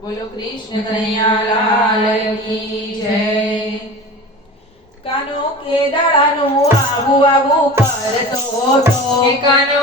બોલો કૃષ્ણ કનૈયાલાલ કી જય. કાનો કે દાડાનું આવું આવું કરતો હતો કાનો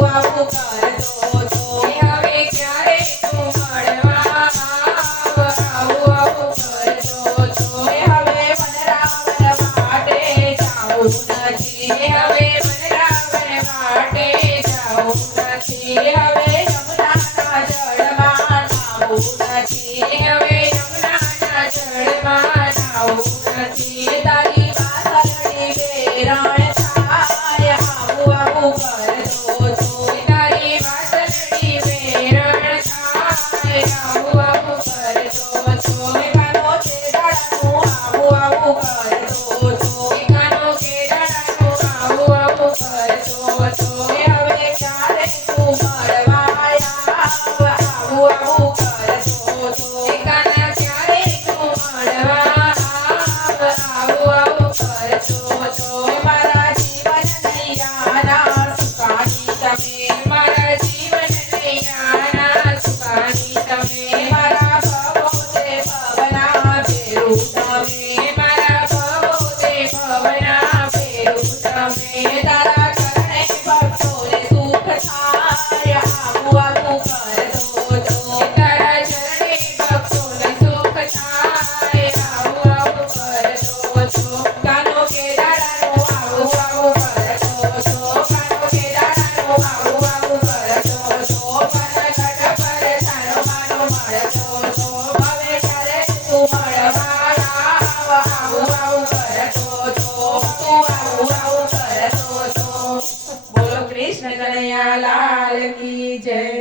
boa, boa, boa, boa, Oops. Kanaiya લાલ કી જય.